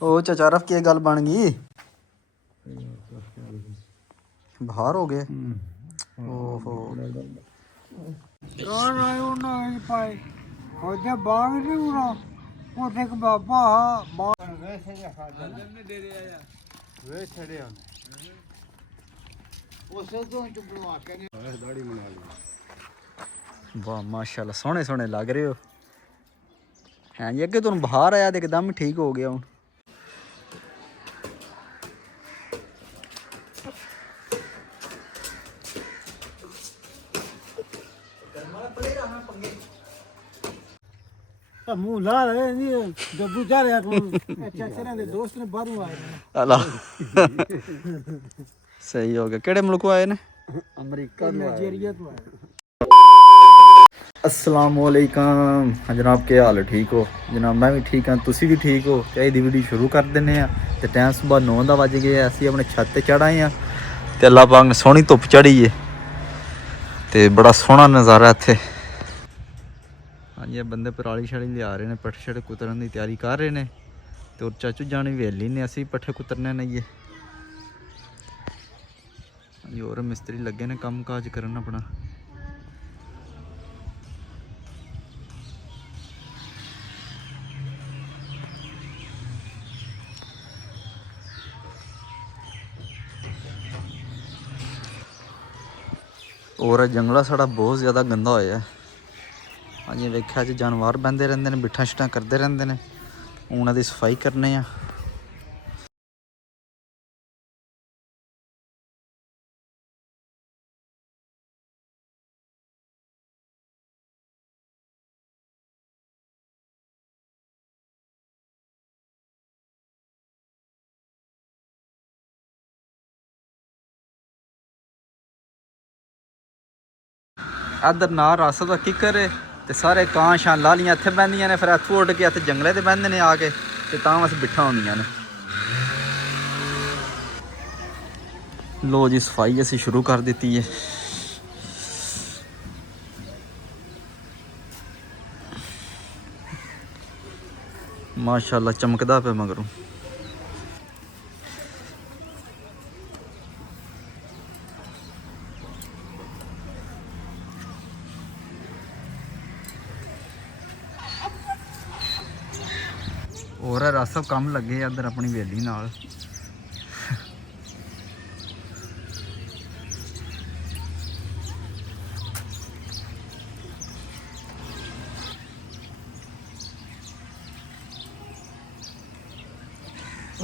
ਉਹ ਚਾਚਾ ਰਫ ਕੀ ਗੱਲ ਬਣ ਗਈ? ਬਾਹਰ ਹੋ ਗਏ? ਓਹੋ। ਕੌਣ ਆਇਓ ਨਾ ਪਾਏ ਹੋ ਜਾ ਬਾਗ ਨਹੀਂ ਉਰਾ ਉਹ ਇੱਕ ਬਾਬਾ ਬਾਗ ਵੈਸੇ ਜਿਹਾ ਖਾਦਾ ਨੇ ਦੇ ਰਿਹਾ ਵੇ ਛੜੇ ਉਹਨੇ ਉਸੇ ਤੋਂ ਚੁੱਪਵਾ ਕੇ ਨੇ ਦਾੜੀ ਬਣਾ ਲਈ। ਵਾਹ ਮਾਸ਼ਾਅੱਲਾ ਸੋਹਣੇ ਸੋਹਣੇ ਲੱਗ ਰਹੇ ਹੋ। ਹਾਂ ਜੀ ਅੱਗੇ ਤੁਹਾਨੂੰ ਬਾਹਰ ਆਇਆ ਤੇ ਇੱਕਦਮ ਠੀਕ ਹੋ ਗਿਆ ਹੁਣ। ਮੂੰਹ ਲਾ ਰਹੇ ਨਹੀਂ ਡੱਬੂ ਜਾ ਰਿਹਾ ਕੋਲ ਚਾਚਾ ਦੇ ਦੋਸਤ ਨੇ ਬਾਹਰੋਂ ਆਏ ਨੇ। ਅੱਲਾ ਸਹੀ ਹੋ ਗਿਆ। ਕਿਹੜੇ ਮੁਲਕੋਂ ਆਏ ਨੇ? ਅਮਰੀਕਾ ਤੋਂ ਨਾਈਜੀਰੀਆ ਤੋਂ ਆਏ। अस्सलामुअलैकुम जनाब, क्या हाल है? ठीक हो जनाब? मैं भी ठीक हाँ, तुसी भी ठीक हो? चाहे दी वीडियो शुरू कर दिंने आ ते टाइम सुबह 9 दा वज गया। असीं अपने छत ते चढ़ आए हैं ते अल्लाह पाक ने सोहनी धुप्प चढ़ी है ते बड़ा सोहना नज़ारा इत्थे। हाँ जी बंदे पराली शाली लिया रहे ने, पट्ठे शट्ठे कुतरन की तैयारी कर रहे ने ते और चाचू जानी वेली ने, असीं पट्ठे कुतरने नहीं है। हाँ जी और मिस्त्री लगे ने काम काज करन अपना। और जंगला साड़ा बहुत ज़्यादा गंदा होया। हाँ जी वेख्या जी जानवर बहते रहते हैं, बिठा शिठा करते रहते हैं, उन्होंने सफाई करने आ। इधर ना रस का किकर है ते सारे कां शां लालियां इत्थे बहंदियां ने, फिर इत्थों उड़ के इत्थे जंगले ते बहंदे ने आके ते तां बस बिठा होंदियां ने। लो जी सफाई असीं शुरू कर दी है। माशाअल्लाह चमकदा पे मगरों। और रस कम लगे इधर अपनी वेली नाल।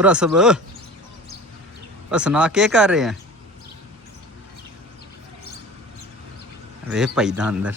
रसब सुना के कर रहे हैं? वे पैदा अंदर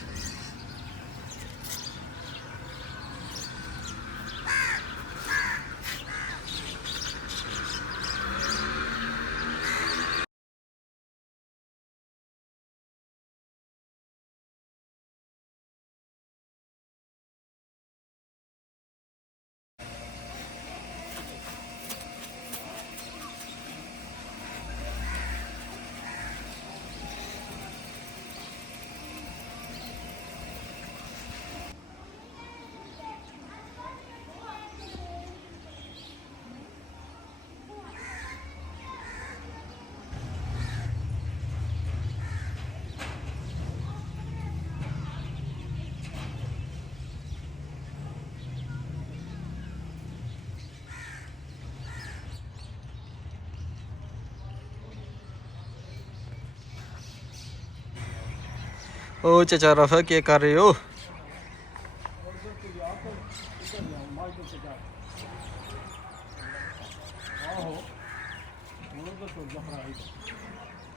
ओ चाचा रफा क्या कर रहे हो?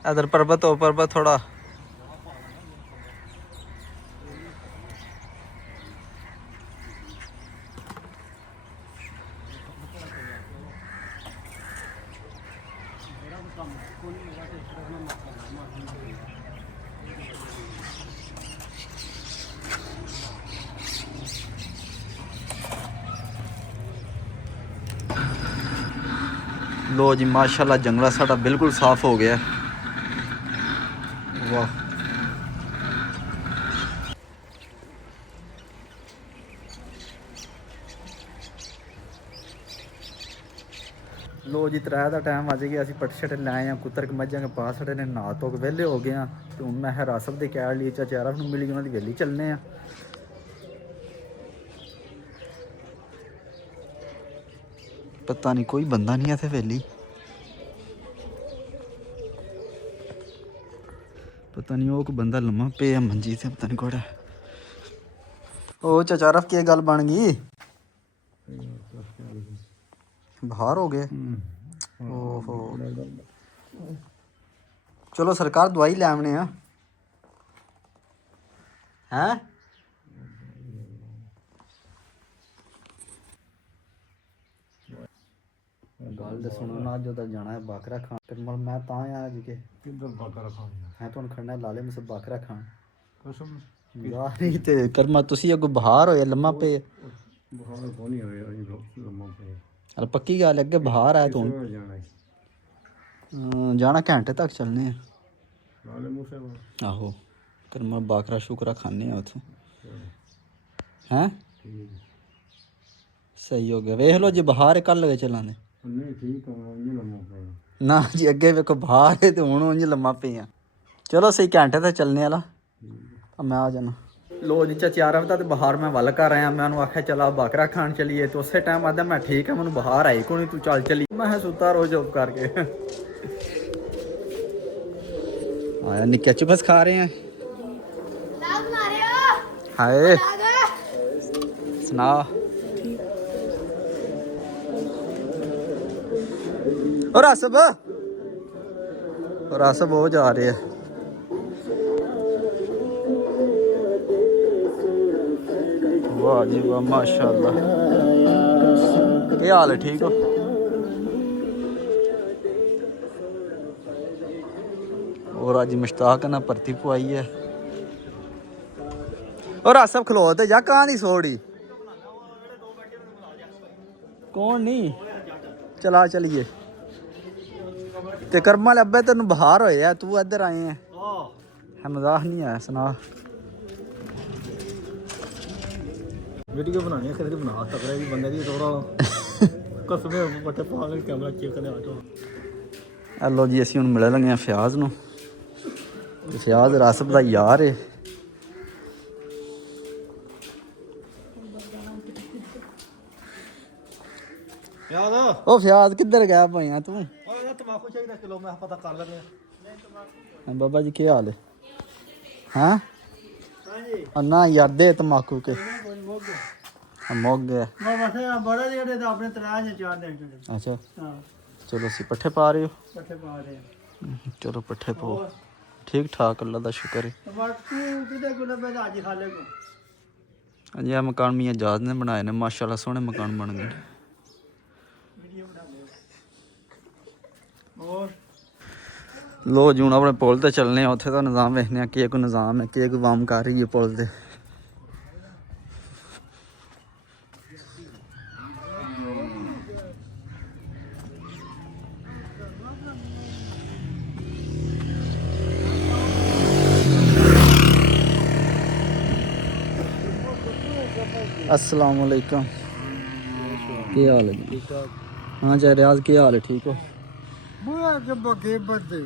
इधर पर्वत हो, पर्वत थोड़ा लो जी माशाल्लाह जंगला साड़ा बिल्कुल साफ हो गया। वाह ਲੋ ਜੀ 3 ਦਾ ਟਾਈਮ ਵੱਜ ਗਿਆ, ਅਸੀਂ ਪੱਠੇ ਛੱਟੇ ਲਾਏ ਆ, ਕੁੱਤਰ ਕੇ ਮੱਝਾਂ ਕੇ ਪਾ ਛੱਡੇ ਨੇ, ਨਹਾ ਧੋ ਕੇ ਵਿਹਲੇ ਹੋ ਗਏ ਆ। ਤੇ ਹੁਣ ਮੈਂ ਰਾਸਬ ਦੇ ਕਹਿ ਲਈ ਚਾਚਾ ਆਰਫ ਨੂੰ ਮਿਲੀ, ਉਹਨਾਂ ਦੀ ਵੇਲੀ ਚੱਲਨੇ ਆ। ਪਤਾ ਨਹੀਂ ਕੋਈ ਬੰਦਾ ਨਹੀਂ ਇੱਥੇ ਵੇਲੀ, ਪਤਾ ਨਹੀਂ ਉਹ ਕੋਈ ਬੰਦਾ ਲੰਮਾ ਪਿਆ ਮੰਜੀ ਤੇ, ਪਤਾ ਨਹੀਂ ਕੋੜਾ। ਉਹ ਚਾਚਾ ਆਰਫ ਕੀ ਗੱਲ ਬਣ ਗਈ, ਬਾਹਰ ਹੋ ਗਏ? ਓਹੋ ਚਲੋ ਸਰਕਾਰ ਦਵਾਈ ਲੈ ਆਉਣੇ ਆ ਹੈ। ਗੱਲ ਤੇ ਸੁਣੋ ਨਾ, ਜਦੋਂ ਜਾਣਾ ਹੈ ਬਾਕਰਾ ਖਾਣ, ਫਿਰ ਮੈਂ ਤਾਂ ਆਇਆ ਅੱਜ ਕੇ ਕਿੱਧਰ ਬਾਕਰਾ ਖਾਣਾ ਹੈ, ਤੁਹਾਨੂੰ ਖੜਨਾ ਲਾਲੇ ਮੈਂ ਸਭ ਬਾਕਰਾ ਖਾਣ ਕਸਮ ਯਾਰ। ਨਹੀਂ ਤੇ ਕਰਮਾ ਤੁਸੀਂ ਅੱਗੋਂ ਬਾਹਰ ਹੋਏ ਲੰਮਾ ਪਏ, ਬਾਹਰ ਕੋਣੀ ਹੋਇਆ ਜੀ ਲੰਮਾ ਪਏ। ਹਲ ਪੱਕੀ ਗੱਲ ਅੱਗੇ ਬਾਹਰ ਆਇਆ ਤੂੰ ਜਾਣਾ ਜਾਣਾ ਘੰਟੇ ਤੱਕ ਚੱਲਨੇ ਆ। ਲਾਲੇ ਮੂਸੇ ਆਹੋ ਕਰਮਾ ਬਾਕਰਾ ਸ਼ੁਕਰਾ ਖਾਣੇ ਆ ਉੱਥੋਂ ਹੈਂ। ਸਹੀ ਹੋ ਗਿਆ, ਵੇਖ ਲਓ ਜੇ ਬਾਹਰ ਕੱਲ ਲਗੇ ਚੱਲਾਂਗੇ। ਨਹੀਂ ਠੀਕ ਆ, ਇਹ ਲੰਮਾ ਪਏ ਨਾ ਜੀ ਅੱਗੇ ਵੇਖੋ ਬਾਹਰ ਹੈ ਤੇ ਹੁਣ ਉਂਝ ਲੰਮਾ ਪਏ ਆ। ਚਲੋ ਸਹੀ ਘੰਟੇ ਤੱਕ ਚੱਲਨੇ ਵਾਲਾ, ਮੈਂ ਆ ਜਾਣਾ। ਲੋ ਜੀ ਚਾਚਾ ਆਰਫ ਦਾ ਤੇ ਬਾਹਰ ਮੈਂ ਵੱਲ ਕਰ ਆਇਆ, ਮੈਂ ਉਹਨੂੰ ਆਖਿਆ ਚਲਾ ਬਾਕਰਾ ਖਾਣ ਚਲੀਏ, ਤੇ ਉਸੇ ਟਾਈਮ ਆਦਾ ਮੈਂ ਠੀਕ ਹੈ, ਮੈਨੂੰ ਬਾਹਰ ਆਈ ਕੋਣੀ, ਤੂੰ ਚੱਲ ਚਲੀ। ਮੈਂ ਸੁੱਤਾ ਰੋ ਜੋਬ ਕਰਕੇ ਆਇਆ ਨਿੱਕਿਆ ਚੁਪਸ ਖਾ ਰਹੇ ਆ। ਹਾਏ ਸੁਣਾ और आसब वो जा रहे हैं। वाह जी वाह माशाल्लाह, क्या हाल है, ठीक हो? और आज मुश्ताक ना भर्ती पवाई है। और आसब खलोते जा कहाँ दी सोड़ी कौन नहीं चला चलिए। ਤੇ ਕਰਮਾ ਲੱਭੇ ਤੈਨੂੰ ਬਾਹਰ ਹੋਏ ਆ, ਤੂੰ ਇੱਧਰ ਆਏ ਆ। ਹੈ ਮਜ਼ਾਕ ਨਹੀਂ ਆਇਆ, ਸੁਣਾ। वीडियो बनानी है, फिर बना सकता है बंदे की थोड़ा कसमे पट्टे पा के कैमरा चेक करने आटो। ਹੈਲੋ ਜੀ, ਅਸੀਂ ਹੁਣ ਮਿਲਣ ਲੱਗੇ ਆ ਫਿਆਜ਼ ਨੂੰ, ਤੇ ਫਿਆਜ਼ ਰਸਬ ਦਾ ਯਾਰ ਏ। याद ਉਹ ਫਿਆਜ਼ ਕਿੱਧਰ ਗਿਆ ਭਾਈਆਂ ਤੂੰ? तम्बाकू चाहिए किलो, मैं पता कर लेंगे। ਬਾਬਾ ਜੀ ਕੀ ਹਾਲ ਹੈ? ਹਾਂ ਨਾ ਯਾਰ ਦੇ ਤਮਾਕੂ ਕੇ ਮੁੱਕ ਗਿਆ। बड़ा जेड़े अपने तराज चार दिन ਅੱਛਾ हां ਚਲੋ ਅਸੀਂ ਪੱਠੇ ਪਾ ਰਹੇ ਹੋ। पट्टे पा रहे ਚਲੋ ਪੱਠੇ ਪਾਓ, ਠੀਕ ਠਾਕ ਅੱਲਾ ਦਾ ਸ਼ੁਕਰ ਹੈ। तम्बाकू कितने किलो पे आज खा ले को ਹਾਂਜੀ ਇਹ ਮਕਾਨ ਮੀਆਂ ਜਾਦ ਨੇ ਬਣਾਏ ਨੇ, ਮਾਸ਼ਾਅੱਲਾ ਸੋਹਣੇ ਮਕਾਨ ਬਣ ਗਏ। और ਲੋ ਜੀ ਹੁਣ ਆਪਣੇ ਪੁਲ ਤੇ ਚੱਲਨੇ ਆ, ਉੱਥੇ ਦਾ ਨਿਜ਼ਾਮ ਵੇਖਨੇ ਆ ਕੀ ਕੋਈ ਨਿਜ਼ਾਮ ਹੈ, ਕੀ ਕੋਈ ਵਾਮ ਕਰ ਰਹੀ ਹੈ ਪੁਲ ਤੇ। अस्सलाम वालेकुम, क्या हाल है जी? हाँ जी रियाज क्या हाल है, ठीक हो? बुआ के बगे बदे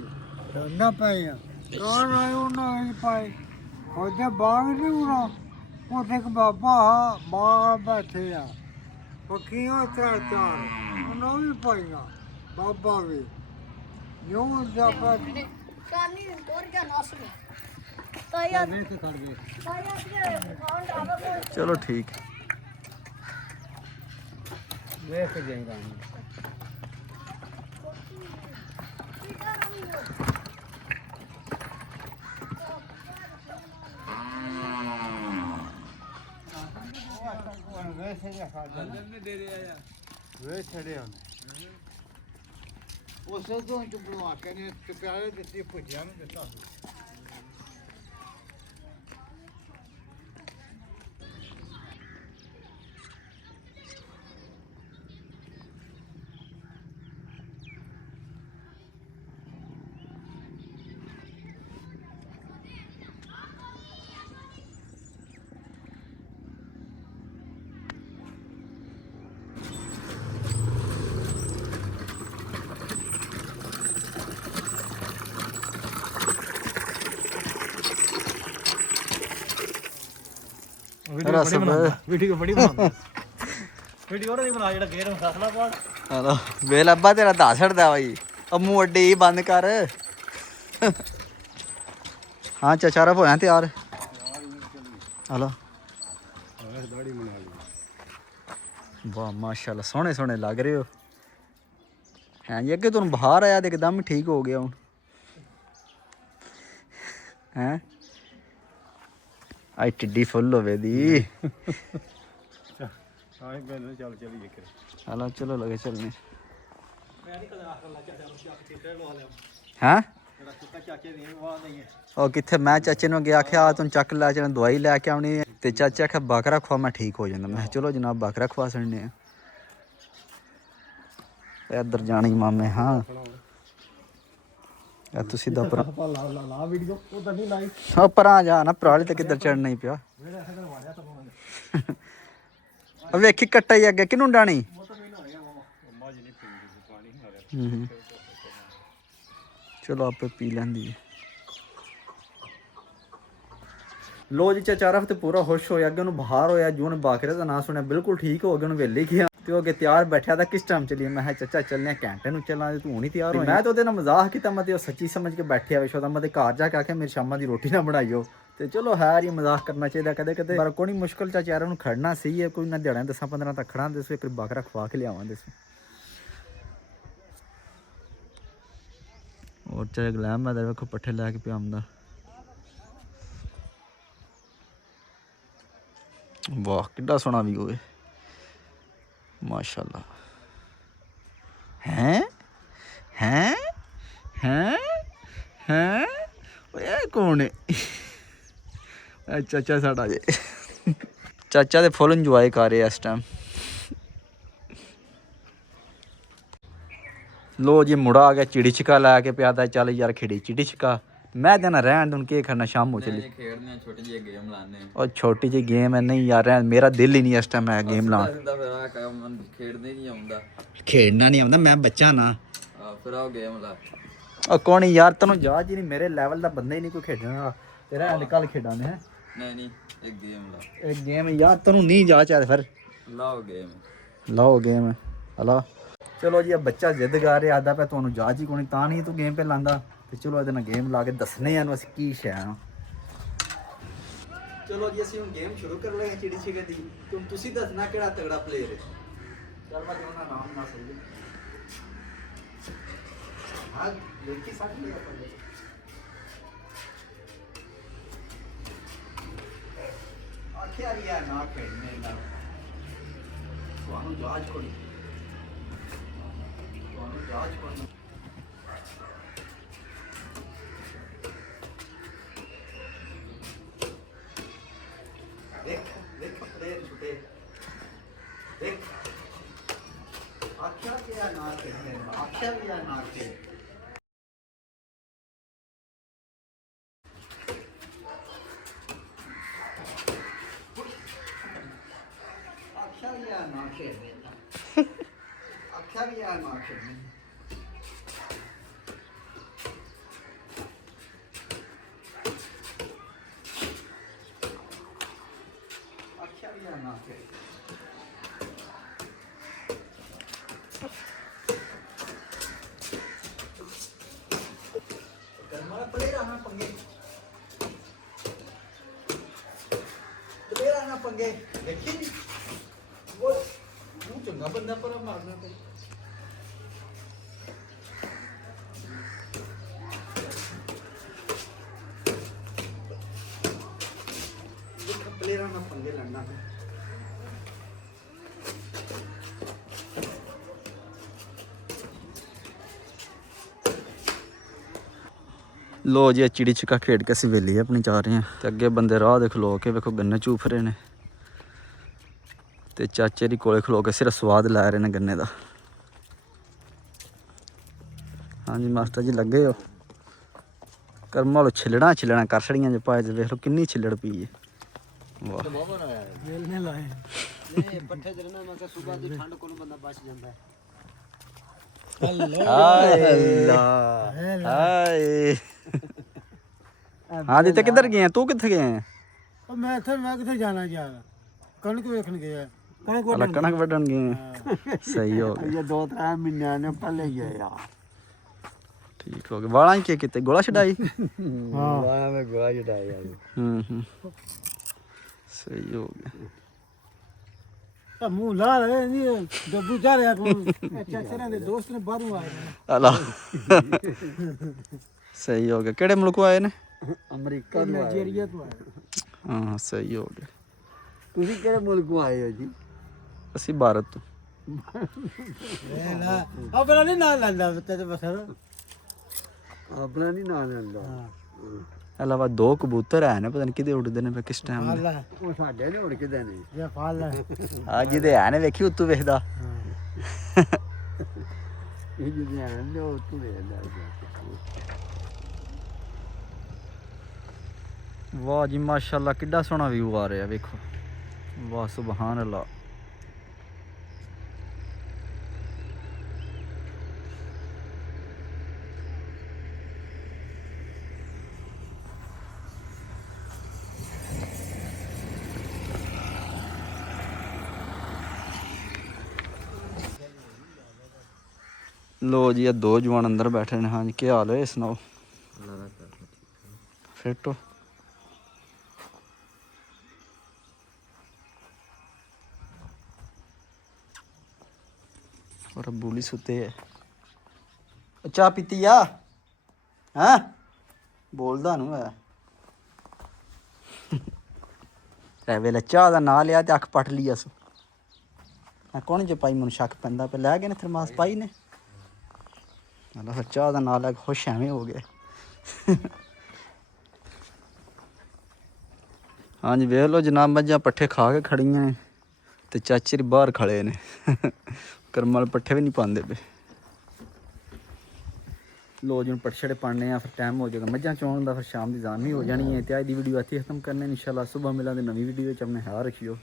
ना पाए कौन आयो ना पाए ਉਹਦੇ ਬਾਗ ਨਹੀਂ ਉਰਾ ਉਹਦੇ ਇੱਕ ਬਾਬਾ ਬਾਗ ਬੈਠੇ ਆ ਪੱਕੀਆਂ ਚਾਰ ਉਹਨਾਂ ਵੀ ਪਾਈਆਂ ਬਾਬਾ ਵੀ ਯੋਂ ਜਾਪਾ ਕਾਨੀ ਤੋਰ ਕੇ ਨਾਸ ਨੂੰ ਤਾਇਆ ਦੇਖ ਕਰ ਦੇ ਤਾਇਆ ਦੇ ਫੋਨ ਆਵਾ ਕੋ चलो ठीक ਵੇਖ ਜਾਈਦਾ ਵੇ ਛੜੇ ਉਹਨੇ ਉਸੇ ਤੋਂ ਚੁਪਲਵਾ ਕੇ ਨੇ ਚੁਪਿਆਲੇ ਦਿੱਤੀ ਭੁੱਜਿਆ ਨੂੰ ਦਿੱਤਾ ਰਸ ਵੀਡੀਓ ਬੜੀ ਬਣਾਉਂਦਾ ਵੀਡੀਓ ਉਹਨੇ ਬਣਾ ਜਿਹੜਾ ਗੇਰ ਮਸਾਲਾ ਪਾ ਹਲੋ ਵੇ ਲੱਭਾ ਤੇਰਾ ਦਾ ਛੜਦਾ ਬਾਈ ਉਹ ਮੂੰਹ ਅੱਡੀ ਬੰਦ ਕਰ ਹਾਂ ਚਾਚਾ ਰ ਹੋਇਆ ਤਿਆਰ ਹਲੋ ਦਾੜੀ ਬਣਾ ਲਈ ਵਾਹ ਮਾਸ਼ਾਅੱਲਾ ਸੋਹਣੇ ਸੋਹਣੇ ਲੱਗ ਰਹੇ ਹੋ ਹਾਂ ਜੀ ਅੱਗੇ ਤੁਹਾਨੂੰ ਬਾਹਰ ਆਇਆ ਤੇ ਇੱਕਦਮ ਹੀ ਠੀਕ ਹੋ ਗਿਆ ਹੁਣ ਹੈ ਆਈ ਟਿੱਡੀ ਫੁੱਲ ਹੋਵੇ ਦੀ ਆਏ ਬੈਨ ਚੱਲ ਚਲੀਏ ਕਿ ਹਲੋ ਚਲੋ ਲਗੇ ਚੱਲਨੇ ਮੈਂ ਨਹੀਂ ਕਦੇ ਆਖਰ ਲਾ ਚਾਚਾ ਨੂੰ ਚੱਕ ਕੇ ਲਵਾ ਲਿਆ ਹੈਂ ਜਿਹੜਾ ਕੁੱਤਾ ਚਾਚੇ ਦੀ ਵਾਹ ਨਹੀਂ ਹੈ ਉਹ ਕਿੱਥੇ ਮੈਂ ਚਾਚੇ ਨੂੰ ਗਿਆ ਆਖਿਆ ਆ ਤੂੰ ਚੱਕ ਲੈ ਚਲ ਦਵਾਈ ਲੈ ਕੇ ਆਉਣੀ ਹੈ ਤੇ ਚਾਚਾ ਆਖਿਆ ਬੱਕਰਾ ਖਵਾ ਮੈਂ ਠੀਕ ਹੋ ਜਾਂਦਾ ਮੈਂ ਕਿਹਾ ਚਲੋ ਜਨਾਬ ਬੱਕਰਾ ਖਵਾ ਛੱਡਨੇ ਆ ਇੱਧਰ ਜਾਣੀ ਮਾਮੇ ਹਾਂ ਆ ਤੁਸੀਂ ਦਾ ਪਰ ਲਾ ਵੀਡੀਓ ਉਹ ਤਾਂ ਨਹੀਂ ਲਾਈ ਹਾਂ ਪਰਾਂ ਜਾ ਨਾ ਪਰਾਲੀ ਤੇ ਕਿੱਧਰ ਚੜਨਾ ਹੀ ਪਿਆ ਮੇਰੇ ਐਸੇ ਕਰ ਵਾੜਿਆ ਤਾਂ ਉਹ ਵੇਖੀ ਕੱਟਾ ਹੀ ਅੱਗੇ ਕਿਹਨੂੰ ਡਾਣੀ ਉਹ ਤਾਂ ਮੈਨੂੰ ਆਇਆ ਮਾਜ ਨਹੀਂ ਪੀਂਦੀ ਪਾਣੀ ਆ ਰਿਹਾ ਚਲੋ ਆਪੇ ਪੀ ਲੈਂਦੀ ਹੈ ਲੋ ਜੀ ਚਾਚਾ ਰਫ ਤੇ ਪੂਰਾ ਖੁਸ਼ ਹੋਇਆ ਅੱਗੇ ਉਹਨੂੰ ਬਾਹਰ ਹੋਇਆ ਜੂਨ ਬਾਕਰੇ ਦਾ ਨਾਂ ਸੁਣਿਆ ਬਿਲਕੁਲ ਠੀਕ ਹੋ ਗਿਆ ਉਹਨੂੰ ਵੇਲੇ ਗਿਆ ਤੇ ਉਹ ਅੱਗੇ ਤਿਆਰ ਬੈਠਿਆ ਤਾਂ ਕਿਸ ਟਾਈਮ ਚੱਲੀਏ ਮੈਂ ਕਿਹਾ ਚਾਚਾ ਚੱਲਨੇ ਘੰਟੇ ਨੂੰ ਚੱਲਾਂ ਤੂੰ ਨਹੀਂ ਤਿਆਰ ਹੋਇਆ ਮੈਂ ਤਾਂ ਉਹਦੇ ਨਾਲ ਮਜ਼ਾਕ ਕੀਤਾ ਮੈਂ ਤੇ ਉਹ ਸੱਚੀ ਸਮਝ ਕੇ ਬੈਠਿਆ ਵੇ ਸ਼ੋਦਾ ਮੈਂ ਤੇ ਘਰ ਜਾ ਕੇ ਆਖਿਆ ਮੇਰੀ ਸ਼ਾਮਾਂ ਦੀ ਰੋਟੀ ਨਾ ਬਣਾਈਓ ਤੇ ਚਲੋ ਹੈ ਇਹ ਮਜ਼ਾਕ ਕਰਨਾ ਚਾਹੀਦਾ ਕਦੇ ਕਦੇ ਪਰ ਕੋਈ ਮੁਸ਼ਕਲ ਚਾਚਾ ਨੂੰ ਖੜਨਾ ਸਹੀ ਹੈ ਕੋਈ ਨਾ ਦਿਹਾੜਿਆਂ 10-15 ਤੱਕ ਖੜਾਂ ਦੇ ਸੋ ਇੱਕ ਬੱਕਰਾ ਖਵਾ ਕੇ ਲਿਆਵਾਂ ਦੇ ਸੋ और चाहे गुलाम मैं देखो पट्ठे लैके पे आमदा वाह किड्डा सोना भी होए माशाल्लाह हैं हैं हैं हैं ओए कौन है चाचा साडा जे चाचा दे फुल इंजॉय कर रहे इस टाइम लो जी मुड़ा आ गया चिड़ी छिका लैके पिया चल यार खेड़ी चिड़ी छिका मैं देना रहन दून के करना शाम हो चली खेलने छोटी जी गेम लाने और छोटी जी गेम है नहीं यार रहन मेरा दिल ही नहीं इस टाइम मैं गेम ला खेलने नहीं आਉਂਦਾ खेलना नहीं आंदा मैं बच्चा ना ਫਿਰ ਆਓ ਗੇਮ ਲਾ और कौन यार तैनू याद ही नहीं मेरे लेवल दा बंदा ही नहीं कोई खेडने वाला तेरा कल खेडा ने नहीं नहीं एक गेम ला एक गेम यार तैनू नहीं जा चाहे फिर ਲਾਓ ਗੇਮ लाओ गेम हला चलो जी अब बच्चा जिद कर रहा आदा पे तुहानू जाच ही कोनी तां नहीं तू गेम पे लांदा ते चलो ਇਹਦੇ ਨਾਲ गेम ला के दसने आ ਅਸੀਂ ਕੀ ਸ਼ੈ ਆ ਚਲੋ ਜੀ ਅਸੀਂ ਹੁਣ ਗੇਮ ਸ਼ੁਰੂ ਕਰ ਲਏ ਚਿੜੀ ਛਿਕੇ ਦੀ ਤੁਸੀਂ ਦੱਸਣਾ ਕਿਹੜਾ ਤਗੜਾ ਪਲੇਅਰ ਹੈ ਚੱਲ ਮੈਂ ਉਹਨਾਂ ਨਾਮ ਨਾ ਸਹੀ ਹਾਂ ਦੇਖੀ ਸਕਦੇ ਆਪਾਂ ਆਖਿਆ ਯਾਰ ਨਾ ਖੇਡਨੇ ਨਾ ਤੁਹਾਨੂੰ ਜਾਚ ਕੋਣੀ जांच करना देख देख प्लेयर छुटे देख आख्या क्या ना खेलने आख्या क्या ना खेल आख्या क्या ना खेलने आख्या क्या ना खेलने पंगे देखी वो चंगा बंदा पर मारना पे प्लेयर ना पंगे लड़ना पे लो जी चिड़ी छिक्का खेड के ਅਸੀਂ ਵੇਲੀ ਆਪਣੀ ਜਾ ਰਹੇ ਹਾਂ ਤੇ ਅੱਗੇ ਬੰਦੇ ਰਾਹ ਦੇ ਖਲੋ ਕੇ ਵੇਖੋ ਗੰਨੇ ਚੂਫ ਰਹੇ ਨੇ ਤੇ ਚਾਚੇ ਦੀ ਕੋਲੇ ਖਲੋ ਕੇ ਸਿਰਫ ਸਵਾਦ ਲੈ ਰਹੇ ਨੇ ਗੰਨੇ ਦਾ ਹਾਂਜੀ ਮਾਸਟਰ ਜੀ ਲੱਗੇ ਹੋ ਕਰਮਾਂ ਲੋ ਛਿਲਣਾ ਛਿਲਣਾ ਕਰ ਛੜੀਆਂ ਜੇ ਪਾਏ ਤੇ ਵੇਖ ਲੋ ਕਿੰਨੀ ਛਿਲੜ ਪਈ ਹੈ ਵਾਹ ਵੇਲ ਨੇ ਲਾਏ ਇਹ ਪੱਠੇ ਦੇ ਨਾ ਮੈਂ ਕਿ ਸਵੇਰ ਦੀ ਠੰਡ ਕੋਲੋਂ ਬੰਦਾ ਬਚ ਜਾਂਦਾ ਹੈ ਹਾਏ ਹਾਂ ਜੀ ਤੇ ਕਿੱਧਰ ਗਏ ਤੂੰ ਕਿੱਥੇ ਗਏ ਮੈਂ ਕਿੱਥੇ ਜਾਣਾ ਯਾਰ ਕਣਕ ਵੇਖਣ ਗਏ ਆ ਕਣਕ ਅਲਾ ਕਣਕ ਵੱਢਣ ਗਏ ਆ। ਸਹੀ ਹੋ ਗਿਆ ਇਹ 2-3 ਮਹੀਨਿਆਂ ਨੇ ਪਹਿਲੇ ਗਏ ਆ ਠੀਕ ਹੋ ਗਿਆ ਵਾਲਾਂ ਕੀ ਕਿਤੇ ਗੋਲਾ ਛਡਾਈ ਹਾਂ ਵਾਹ ਮੈਂ ਗਵਾ ਜਟਾਇਆ ਹੂੰ ਸਹੀ ਹੋ ਗਿਆ ਤਾਂ ਮੂੰਹ ਲਾ ਰਹੇ ਨਹੀਂ ਡੱਬੂ ਜਾ ਰਿਹਾ ਕੋਲ ਚਾਚਾ ਦੇ ਦੋਸਤ ਨੇ ਬਾਹਰੋਂ ਆਏ ਨੇ ਅਲਾ ਸਹੀ ਹੋ ਗਿਆ ਕਿਹੜੇ ਮੁਲਕੋਂ ਆਏ ਨੇ ਅਮਰੀਕਾ ਤੋਂ ਨਾਈਜੀਰੀਆ ਤੋਂ ਆਏ ਹਾਂ ਸਹੀ ਹੋ ਗਿਆ ਤੁਸੀਂ ਕਿਹੜੇ ਮੁਲਕੋਂ ਆਏ ਹੋ ਜੀ ਅਸੀਂ ਭਾਰਤ ਤੋਂ ਲੈ ਆਪਣਾ ਨਹੀਂ ਨਾਂ ਲੈਂਦਾ ਤੇ ਬਸਰ ਆਪਣਾ ਨਹੀਂ ਨਾਂ ਲੈਂਦਾ ਅਲਾਵਾ ਦੋ ਕਬੂਤਰ ਆਏ ਨੇ ਪਤਾ ਨਹੀਂ ਕਿਤੇ ਉੱਡਦੇ ਨੇ ਪਏ ਕਿਸ ਟਾਈਮ ਉਹ ਸਾਡੇ ਨੇ ਉੜ ਕਿਦੇ ਨੇ ਜੇ ਫਾਲ ਲੈ ਆ ਜਿਹਦੇ ਆਏ ਨੇ ਵੇਖੀ ਉੱਤੋਂ ਵੇਖਦਾ ਇਹ ਜਿਹਦੇ ਆਏ ਨੇ ਉਹ ਤੂੰ ਵੇਖਦਾ ਵਾਹ ਜੀ ਮਾਸ਼ਾਅੱਲਾ ਕਿੱਡਾ ਸੋਹਣਾ ਵਿਊ ਆ ਰਿਹਾ ਵੇਖੋ ਵਾਹ ਸੁਭਾਨ ਅੱਲਾ ਲੋ ਜੀ ਇਹ ਦੋ ਜਵਾਨ ਅੰਦਰ ਬੈਠੇ ਨੇ ਹਾਂਜੀ ਕੀ ਹਾਲ ਹੈ ਸੁਣਾਓ ਫਿੱਟ ਹੋ और बूली सुते है चाह पीती आ हैं बोलदा नू है ए वेले चाह दा ना लिया ते अख पट लिया सो मैं कौन जे पाई मैनू शक पैंदा पे लै गए ने थरमास पाई ने मतलब फिर चाह दा ना लै खुश एवें हो गए हाँ जी वेख लो जनाब मझां पट्ठे खा के खड़ियां ने ते चाचे बाहर खड़े ने ਕਰਮ ਵਾਲੇ ਪੱਠੇ ਵੀ ਨਹੀਂ ਪਾਉਂਦੇ ਪਏ ਲੋ ਜੀ ਪੱਠੇ ਛੜੇ ਪਾਣੇ ਆ ਫਿਰ ਟਾਈਮ ਹੋ ਜਾਏਗਾ ਮੱਝਾਂ ਚੋਣ ਦਾ ਫਿਰ ਸ਼ਾਮ ਦੀ ਜ਼ਾਨੀ ਹੋ ਜਾਣੀ ਹੈ ਤੇ ਅੱਜ ਦੀ ਵੀਡੀਓ ਇੱਥੇ ਖਤਮ ਕਰਨੇ ਇਨਸ਼ਾਅੱਲਾ ਸਵੇਰ ਮਿਲਾਂਗੇ ਨਵੀਂ ਵੀਡੀਓ ਵਿੱਚ ਆਪਣੇ ਖਿਆਲ ਰੱਖਿਓ